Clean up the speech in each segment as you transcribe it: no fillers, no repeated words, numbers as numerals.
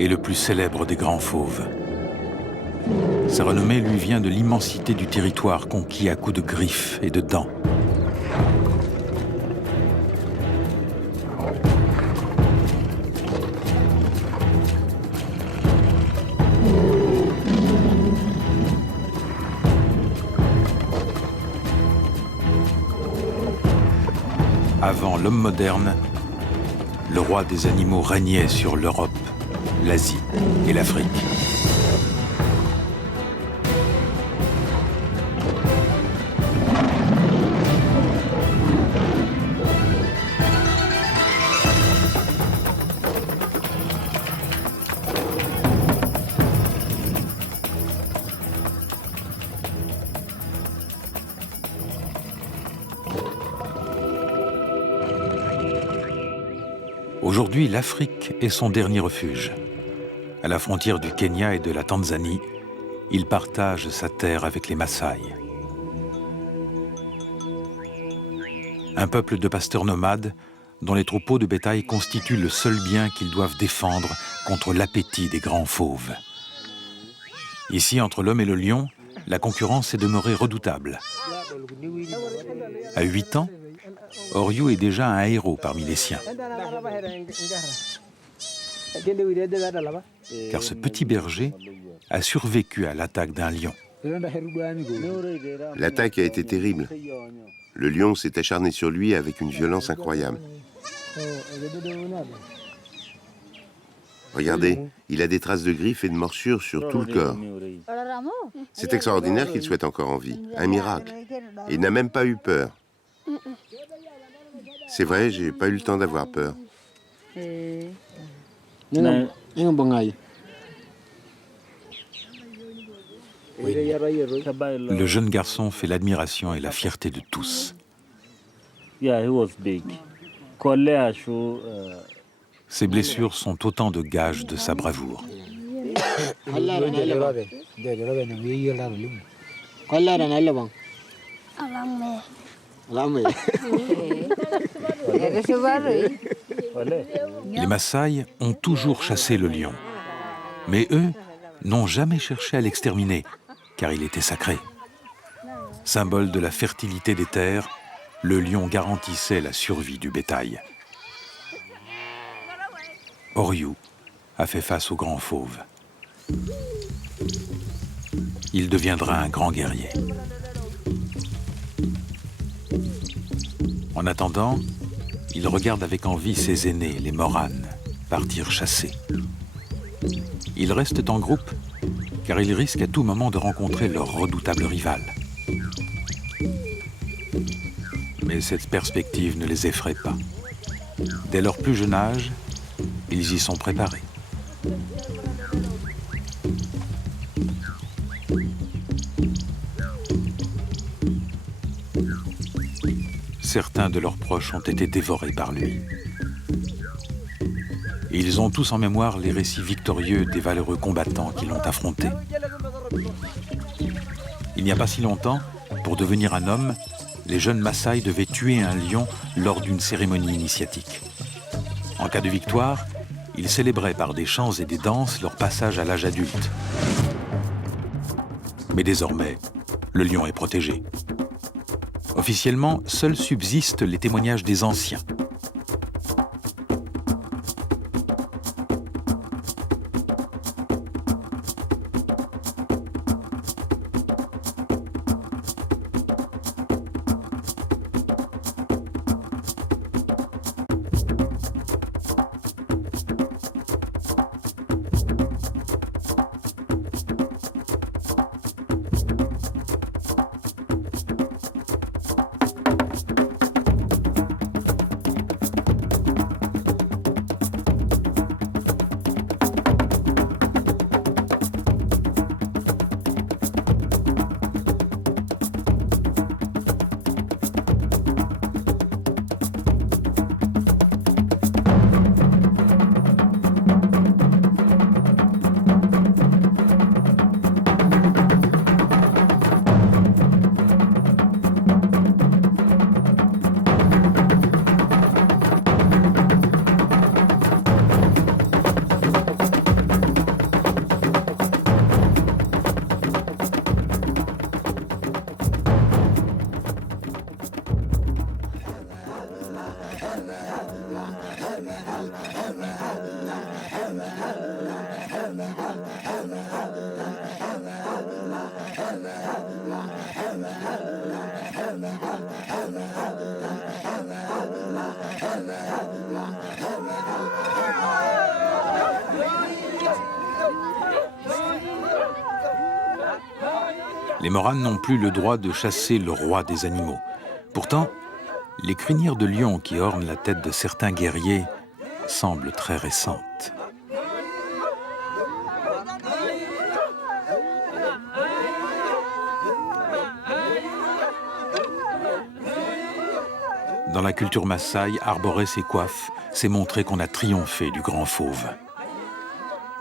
est le plus célèbre des grands fauves. Sa renommée lui vient de l'immensité du territoire conquis à coups de griffes et de dents. Avant l'homme moderne, le roi des animaux régnait sur l'Europe, l'Asie et l'Afrique. Aujourd'hui, l'Afrique est son dernier refuge. À la frontière du Kenya et de la Tanzanie, il partage sa terre avec les Maasai. Un peuple de pasteurs nomades dont les troupeaux de bétail constituent le seul bien qu'ils doivent défendre contre l'appétit des grands fauves. Ici, entre l'homme et le lion, la concurrence est demeurée redoutable. À 8 ans, Oryou est déjà un héros parmi les siens. Car ce petit berger a survécu à l'attaque d'un lion. L'attaque a été terrible. Le lion s'est acharné sur lui avec une violence incroyable. Regardez, il a des traces de griffes et de morsures sur tout le corps. C'est extraordinaire qu'il soit encore en vie, un miracle. Et il n'a même pas eu peur. C'est vrai, j'ai pas eu le temps d'avoir peur. Le jeune garçon fait l'admiration et la fierté de tous. Ses blessures sont autant de gages de sa bravoure. Les Maasai ont toujours chassé le lion. Mais eux n'ont jamais cherché à l'exterminer, car il était sacré. Symbole de la fertilité des terres, le lion garantissait la survie du bétail. Oryou a fait face au grand fauve. Il deviendra un grand guerrier. En attendant, il regarde avec envie ses aînés, les moranes, partir chasser. Ils restent en groupe, car ils risquent à tout moment de rencontrer leur redoutable rival. Mais cette perspective ne les effraie pas. Dès leur plus jeune âge, ils y sont préparés. Certains de leurs proches ont été dévorés par lui. Et ils ont tous en mémoire les récits victorieux des valeureux combattants qui l'ont affronté. Il n'y a pas si longtemps, pour devenir un homme, les jeunes Maasai devaient tuer un lion lors d'une cérémonie initiatique. En cas de victoire, ils célébraient par des chants et des danses leur passage à l'âge adulte. Mais désormais, le lion est protégé. Officiellement, seuls subsistent les témoignages des anciens. Les Moranes n'ont plus le droit de chasser le roi des animaux. Pourtant, les crinières de lion qui ornent la tête de certains guerriers semblent très récentes. Dans la culture Maasai, arborer ses coiffes, c'est montrer qu'on a triomphé du grand fauve.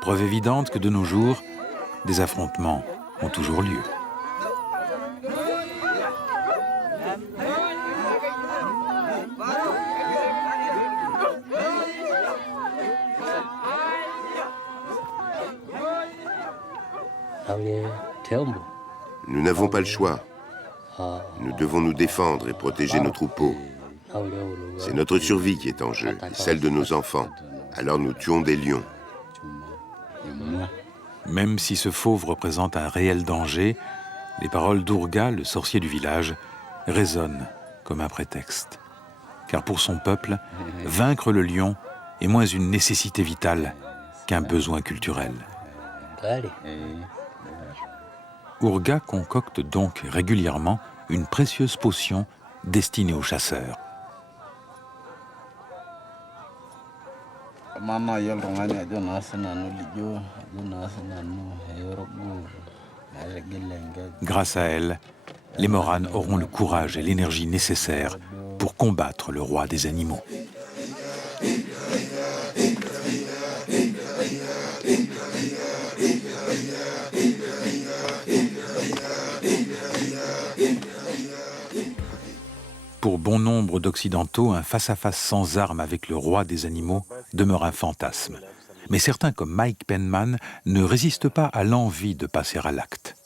Preuve évidente que de nos jours, des affrontements ont toujours lieu. Nous n'avons pas le choix. Nous devons nous défendre et protéger nos troupeaux. C'est notre survie qui est en jeu, et celle de nos enfants. Alors nous tuons des lions. Même si ce fauve représente un réel danger, les paroles d'Urga, le sorcier du village, résonnent comme un prétexte. Car pour son peuple, vaincre le lion est moins une nécessité vitale qu'un besoin culturel. Urga concocte donc régulièrement une précieuse potion destinée aux chasseurs. Grâce à elle, les Moranes auront le courage et l'énergie nécessaires pour combattre le roi des animaux. Pour bon nombre d'Occidentaux, un face-à-face sans armes avec le roi des animaux demeure un fantasme. Mais certains, comme Mike Penman, ne résistent pas à l'envie de passer à l'acte.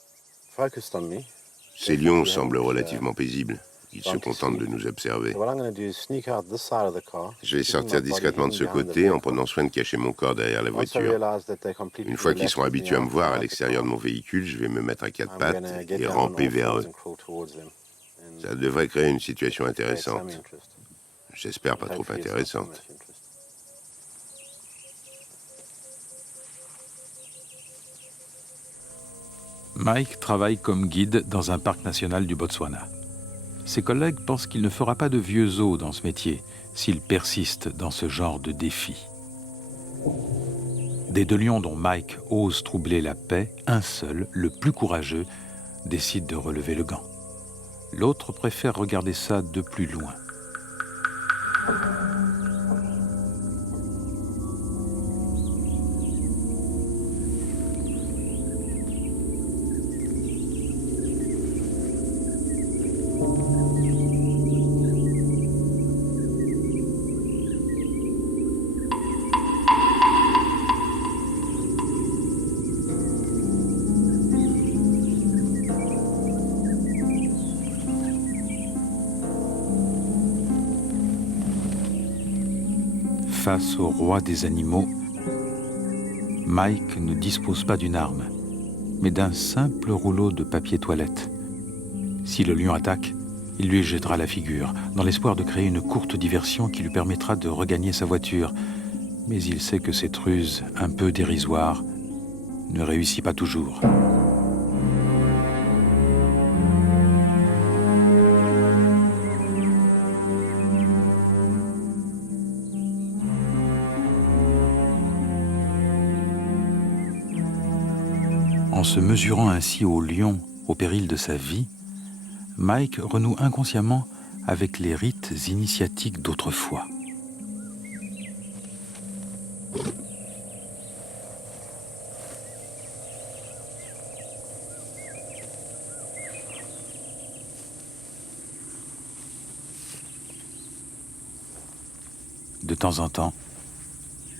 Ces lions semblent relativement paisibles. Ils se contentent de nous observer. Je vais sortir discrètement de ce côté en prenant soin de cacher mon corps derrière la voiture. Une fois qu'ils seront habitués à me voir à l'extérieur de mon véhicule, je vais me mettre à quatre pattes et ramper vers eux. Ça devrait créer une situation intéressante. J'espère pas trop intéressante. Mike travaille comme guide dans un parc national du Botswana. Ses collègues pensent qu'il ne fera pas de vieux os dans ce métier s'il persiste dans ce genre de défi. Des deux lions dont Mike ose troubler la paix, un seul, le plus courageux, décide de relever le gant. L'autre préfère regarder ça de plus loin. Face au roi des animaux, Mike ne dispose pas d'une arme, mais d'un simple rouleau de papier toilette. Si le lion attaque, il lui jettera la figure, dans l'espoir de créer une courte diversion qui lui permettra de regagner sa voiture. Mais il sait que cette ruse, un peu dérisoire, ne réussit pas toujours. En se mesurant ainsi au lion, au péril de sa vie, Mike renoue inconsciemment avec les rites initiatiques d'autrefois. De temps en temps,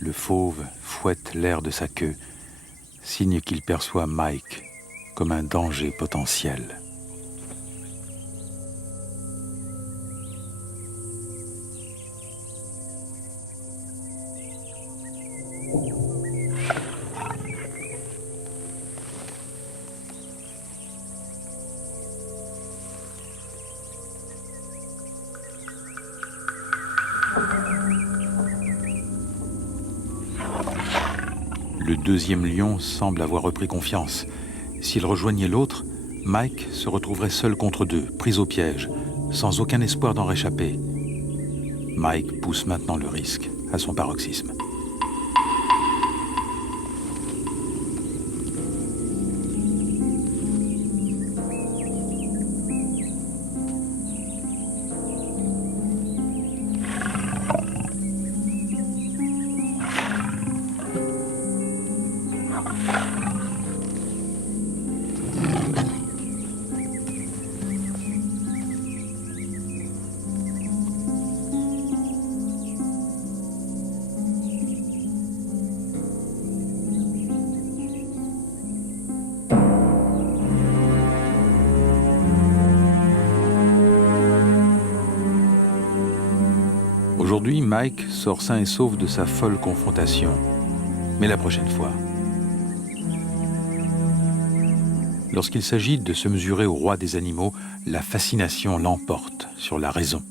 le fauve fouette l'air de sa queue, signe qu'il perçoit Mike comme un danger potentiel. Le deuxième lion semble avoir repris confiance. S'il rejoignait l'autre, Mike se retrouverait seul contre deux, pris au piège, sans aucun espoir d'en réchapper. Mike pousse maintenant le risque à son paroxysme. Aujourd'hui, Mike sort sain et sauf de sa folle confrontation. Mais la prochaine fois, lorsqu'il s'agit de se mesurer au roi des animaux, la fascination l'emporte sur la raison.